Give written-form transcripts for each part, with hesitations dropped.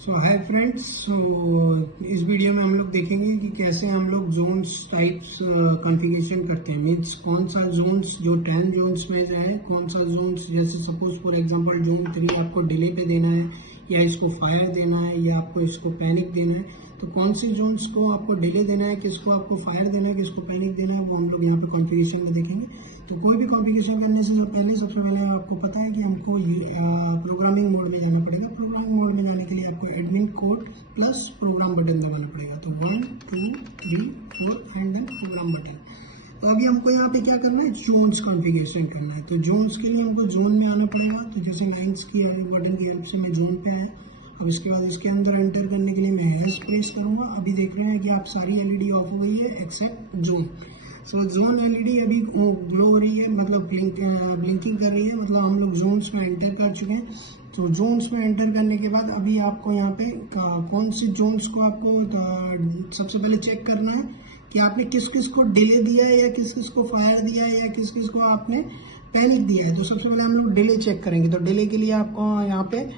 सो hi friends. इस video में हम लोग देखेंगे कि कैसे हम लोग जोन्स टाइप्स कॉन्फ़िगरेशन करते हैं। मीन्स कौन सा जोन्स जो 10 जोन्स में है, कौन सा जोन्स जैसे सपोज फॉर एग्जांपल जोन 3 आपको डिले पे देना है या इसको फायर देना है या आपको इसको पैनिक देना है, तो कौन से जोन्स को आपको डिले देना है, किसको आपको फायर देना है, किसको पैनिक देना है, वो हम लोग यहाँ पे कॉन्फ़िगरेशन में देखेंगे। तो कोई भी कॉन्फ़िगरेशन करने से सबसे पहले आपको पता है कि हमको ये प्रोग्रामिंग मोड में जाना पड़ेगा। प्रोग्रामिंग मोड में जाने के लिए आपको admin code plus program button दबाना पड़ेगा। तो 1 2 3 4 एंड देन प्रोग्राम बटन। तो अभी हमको यहाँ पे क्या करना है, जोन्स कॉन्फ़िगरेशन करना है। तो जोन्स के लिए हमको जोन में आना पड़ेगा। तो जैसे लाइन्स की बटन की हेल्प से मैं जोन पे आया। अब इसके बाद इसके अंदर एंटर करने के लिए मैं हैश प्रेस करूंगा। अभी देख रहे हैं कि आप सारी एलईडी ऑफ हो गई है एक्सेप्ट जोन। सो जोन एलईडी अभी ग्लो हो रही है, मतलब ब्लिंकिंग कर रही है, मतलब हम लोग जोन्स में एंटर कर चुके हैं। तो जोन्स में एंटर करने के बाद अभी आपको यहाँ पे कौन सी जोन्स को आपको सबसे पहले चेक करना है कि आपने किस किस को डिले दिया है या किस किस को फायर दिया है या किस किस को आपने पैनिक दिया है। तो सबसे पहले हम लोग डिले चेक करेंगे। तो डिले के लिए आपको यहाँ पे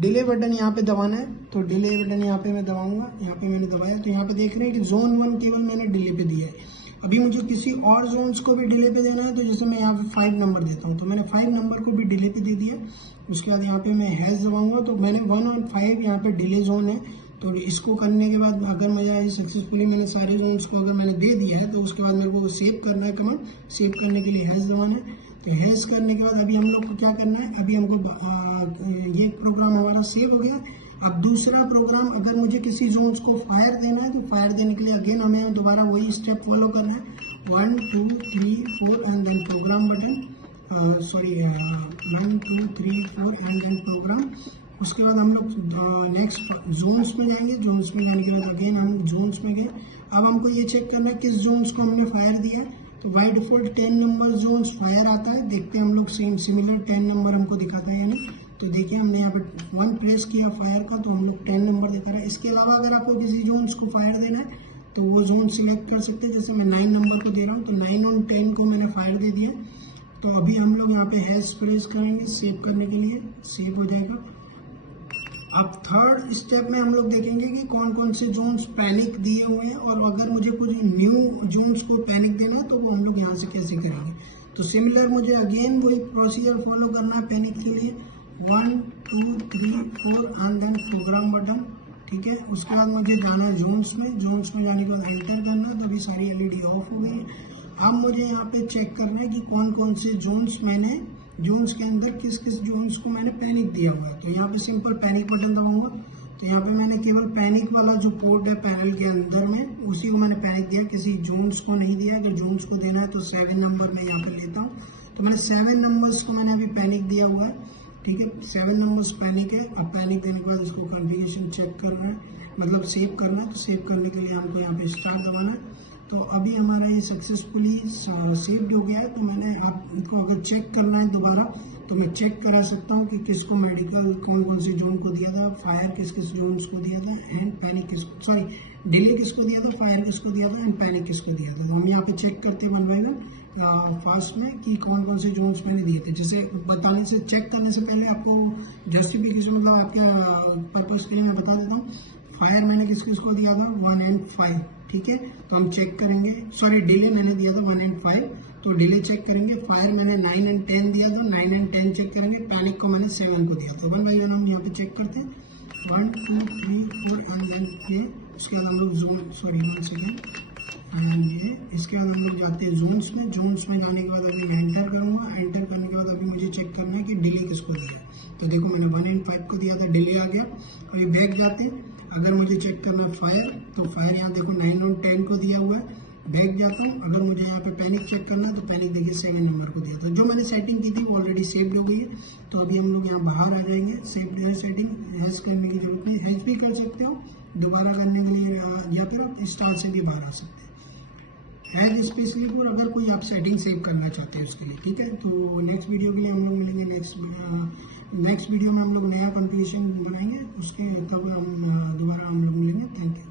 डिले बटन यहाँ पे दबाना है। तो डिले बटन यहाँ पे मैं दबाऊंगा। यहाँ पे मैंने दबाया तो यहाँ पे देख रहे हैं कि जोन 1 केवल मैंने डिले पे दिया है। अभी मुझे किसी और जोन्स को भी डिले पे देना है। तो जैसे मैं यहाँ पे 5 नंबर देता हूँ, तो मैंने 5 नंबर को भी डिले पे दे दिया। उसके बाद यहाँ पे मैं हैश दबाऊंगा। तो मैंने 1 और 5 यहाँ पे डिले जोन है। तो इसको करने के बाद अगर मुझे सक्सेसफुली मैंने सारे जोन्स को अगर मैंने दे दिया है, तो उसके बाद मेरे को सेव करना है कमांड। सेव करने के लिए हैश दबाना है। तो हैश करने के बाद अभी हम लोग को क्या करना है, अभी हमको ये प्रोग्राम हमारा सेव हो गया। अब दूसरा प्रोग्राम अगर मुझे किसी जोन्स को फायर देना है, तो फायर देने के लिए अगेन हमें दोबारा वही स्टेप फॉलो करना है। 1 2 3 4 and then program button. 1 2 3 4 and then program. उसके बाद हम लोग नेक्स्ट जोन्स में जाएंगे। जोन्स में जाने के बाद अगेन हम जोन्स में गए। अब हमको ये चेक करना है किस जोन्स को हमने फायर दिया। तो by default 10 number zones fire आता है। देखते हैं हम लोग सिमिलर 10 नंबर हमको दिखाता है या नहीं। तो देखिए हमने यहाँ पे 1 प्रेस किया फायर का, तो हम लोग 10 नंबर दिखा रहा है। इसके अलावा अगर आपको किसी जोन्स को फायर देना है तो वो जोन सिलेक्ट कर सकते हैं। जैसे मैं 9 नंबर को दे रहा हूँ, तो 9 और 10 को मैंने फायर दे दिया। तो अभी हम लोग यहाँ पे हैश प्रेस करेंगे सेव करने के लिए, सेव हो जाएगा। अब थर्ड स्टेप में हम लोग देखेंगे कि कौन कौन से जोन्स पैनिक दिए हुए हैं, और अगर मुझे कुछ न्यू जोन्स को पैनिक देना है तो वो हम लोग यहाँ से कैसे करेंगे। तो सिमिलर मुझे अगेन वही प्रोसीजर फॉलो करना है पैनिक के लिए। 1 2 3 4 एंड देन प्रोग्राम बटन। ठीक है, उसके बाद मुझे जाना है जोन्स में। जोन्स में जाने के बाद एंटर करना है। तो अभी सारी एलईडी ऑफ हो गई है। अब मुझे यहाँ पे चेक करना है कि कौन कौन से जोन्स मैंने जोन्स के अंदर किस किस जोन्स को मैंने पैनिक दिया हुआ है। तो यहाँ पे सिंपल पैनिक बटन दबाऊंगा। तो यहाँ पे मैंने केवल पैनिक वाला जो पोर्ट है पैनल के अंदर में, उसी को मैंने पैनिक दिया, किसी जोन्स को नहीं दिया। अगर जोन्स को देना है तो 7 नंबर में यहाँ पे लेता हूँ। तो मैंने 7 नंबर्स को मैंने अभी पैनिक दिया हुआ है। ठीक है, 7 नंबर्स पैनिक है। अब पैनिक देने के बाद इसको कॉन्फ़िगरेशन चेक करना है, मतलब सेव करना है। तो सेव करने के लिए हमको यहाँ पे स्टार्ट दबाना है। तो अभी हमारा ये सक्सेसफुली सेव्ड हो गया है। तो मैंने आपको अगर चेक करना है दोबारा, तो मैं चेक करा सकता हूँ कि किसको मेडिकल कौन कौन से जोन को दिया था, फायर किस किस जोन्स को दिया था, एंड पैनिक डिले किसको दिया था, फायर किसको दिया था, एंड पैनिक किसको दिया था। तो हम यहाँ पे चेक करते बनवाएगा फास्ट में कि कौन कौन से जोन्स मैंने दिए थे। जैसे बताने से, चेक करने से पहले आपको जस्टिफिकेशन मतलब आपके पर्पज के लिए मैं बता देता हूँ। फायर मैंने किस किस को दिया था, 1 और 5। ठीक है, तो हम चेक करेंगे। डिले मैंने दिया था 1 और 5, तो डिले चेक करेंगे। फायर मैंने 9 और 10 दिया था, 9 और 10 चेक करेंगे। पैनिक को मैंने 7 को दिया। तो 1 बाई 1 हम यहाँ पे चेक करते हैं। 1 2 3 4 एंड देन ये। उसके बाद हम लोग इसके बाद हम लोग जाते हैं जोन्स में। जोन्स में जाने के बाद अभी मैं एंटर करूंगा। एंटर करने के बाद अभी मुझे चेक करना है कि डिले किसको दिया है। तो देखो मैंने 1 और 5 को दिया था, डिले आ गया। अभी बैक जाते हैं। अगर मुझे चेक करना है फायर, तो फायर यहाँ देखो 9 और 10 को दिया हुआ है। बैक जाता हूँ। अगर मुझे यहाँ पे पैनिक चेक करना है, तो पैनिक देखिए 7 नंबर को दिया था। जो मैंने सेटिंग की थी वो ऑलरेडी सेव्ड हो गई है। तो अभी हम लोग यहाँ बाहर आ जाएंगे। सेव्ड है सेटिंग, हैश करने की जरूरत नहीं, हैश भी कर सकते हो दोबारा करने के लिए, या फिर आप स्टार से भी बाहर आ सकते हैं। हैश स्पेशली फॉर अगर कोई आप सेटिंग सेव करना चाहते हैं उसके लिए। ठीक है, तो नेक्स्ट वीडियो के लिए हम लोग मिलेंगे। नेक्स्ट वीडियो में हम लोग नया कॉन्फ़िगरेशन बनाएंगे, उसके तब हम दोबारा हम लोग मिलेंगे। Thank you.